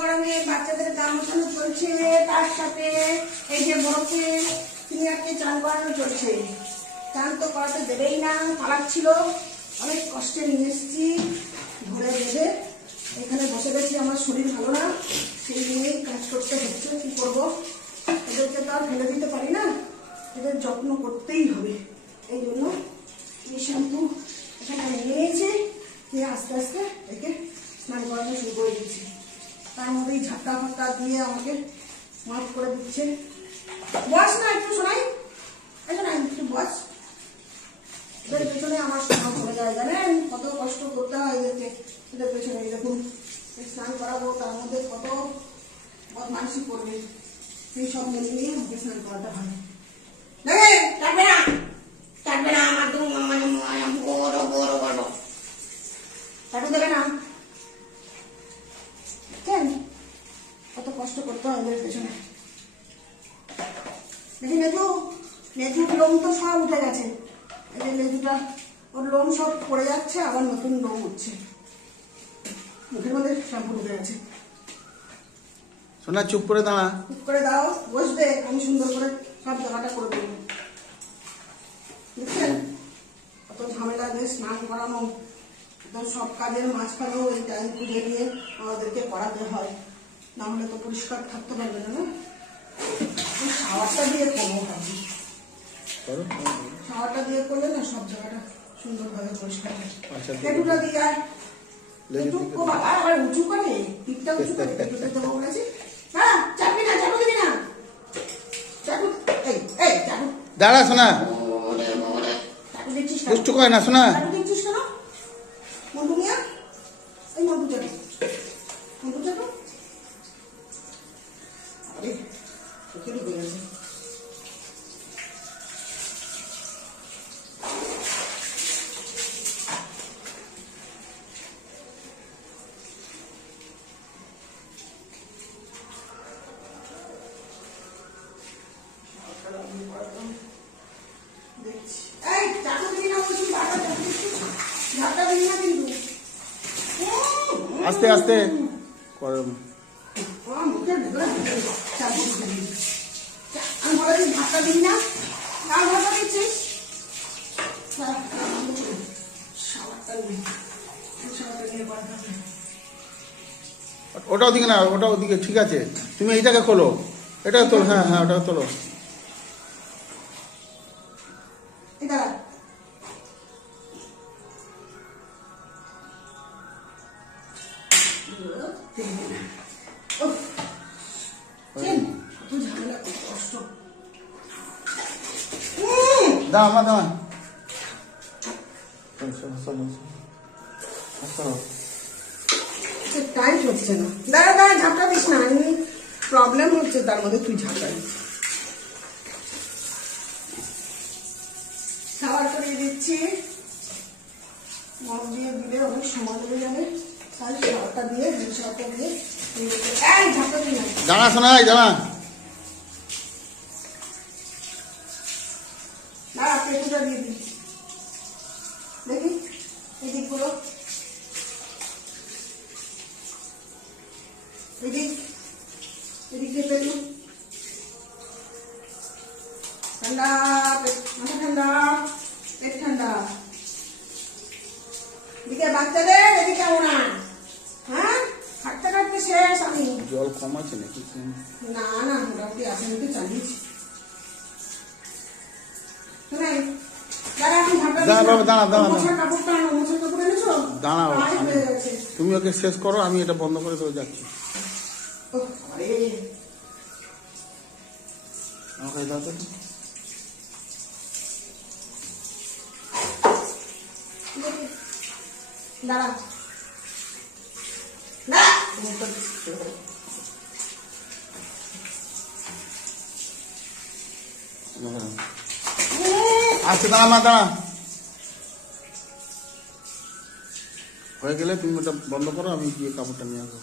গরমে বাচ্চাদের গা মোছানো চলছে, তার সাথে এই যে বরফে সিনিয়রকে চান করানো চলছে। চান তো করাতে দেবেই না, পালাচ্ছিল, অনেক কষ্টে নিয়ে এসেছি ধরে বেঁধে। এখানে বসে গেছি, আমার শরীর ভালো না, সেই নিয়েই কাজ করতে হচ্ছে। কি করবো, এদেরকে তো আর ফেলে দিতে পারি না, এদের যত্ন করতেই হবে। এই জন্য এই শ্যাম্পু এখানে নিয়ে নিয়েছি, নিয়ে আস্তে আস্তে একে স্নান করানো শুরু করে দিচ্ছি। তার মধ্যেই ঝাপটা ফাট্টা দিয়ে আমাকে মাফ করে দিচ্ছে। বস না একটু শোনাই, একটু বস। এদের পেছনে আমার সময় চলে যায়, জানেন কত কষ্ট করতে হয় এদেরকে। এদের পেছনে দেখুন স্নান করাবো, তার মধ্যে কত বদমাইশি করবে, সেই সব মিলিয়ে আমাকে স্নান করাতে হয়। কাটবে না আমার তো বড় বড় বড় কাটু দেবে না। কেন কত কষ্ট করতে হয় এদের পেছনে। দেখি লেজুর লোম তো সব উঠে গেছে, এই যে লেজুটা, ওর লোম সব পড়ে যাচ্ছে, আবার নতুন লোম উঠছে, মুখের মধ্যে শ্যাম্পু ঢুকে গেছে। সোনা চুপ করে দাঁড়া, চুপ করে দাও, বসবে, আমি সুন্দর করে সব জায়গাটা করে দেবো। বুঝছেন কত ঝামেলা দিয়ে স্নান করানো, সব কাজের মাঝখানেও এই টাইম খুঁজে নিয়ে আমাদেরকে করাতে হয়, না হলে তো পরিষ্কার থাকতে পারবে না। শাওয়ারটা দিয়ে করবো ভাবছি, শাওয়ারটা দিয়ে করলে না সব জায়গাটা সুন্দরভাবে পরিষ্কার হয়। লেটুটা দিয়ে আবার উঁচু করে, পিঠটা উঁচু করে লেটুতে দেবো বলেছি। হ্যাঁ চাপবি না, চাপু দিবি না, চাপু এই চাপু দাঁড়া শোনা, চাপু দিচ্ছিস দুষ্টু করে না শোনা, চাপু দিচ্ছিস কেন? মন্টু মিয়া, এই মন্টু চাপু, মন্টু চাপু। আরে চোখেরই হয়ে গেছে। আস্তে আস্তে করে। আমি বলে দিই ভাতটা দিই না, কার ভাতটা দিচ্ছিস? ওটা ওদিকে না, ওটা ওদিকে, ঠিক আছে তুমি এইটাকে খোলো, এটা তোলো, হ্যাঁ হ্যাঁ ওটা তোলো। দাঁড়া মা দাঁড়া, টাইট হচ্ছে না, দাঁড়া দাঁড়া ঝাপটা দিস না, আমি প্রবলেম হচ্ছে তার মধ্যে তুই ঝাপটাই। খাবার করিয়ে দিচ্ছি, মগ দিয়ে দিলে অনেক সময় লেগে যাবে, তাই খাবারটা দিয়ে শাওয়ারটা দিয়ে এই ঝাপটা দিই না। দাঁড়া শোনা, দাঁড়া দাঁড়া, পেটুটা দিয়ে দিই, দেখি এদিক গুলো, এদিক দিয়ে পেটু ঠান্ডা, মাথা ঠান্ডা, পেট ঠান্ডা। এদিকে বাচ্চাদের এদিকে কেমন না, হ্যাঁ হাঁটতে হাঁটতে শেষ। আমি জল কম আছে নাকি? না না মোটামুটি আছে, আমি তো চালিয়েছি। শোনাই দাঁড়া, আমি দাঁড়াও, তুমি ওকে শেষ করো, আমি এটা বন্ধ করে তো যাচ্ছি। আমাকে দাও তো, দাঁড়া আচ্ছা দাঁড়া মা, দাঁড়া হয়ে গেলে তুমি ওটা বন্ধ করো, আমি গিয়ে কাপড়টা নিয়ে আসবো।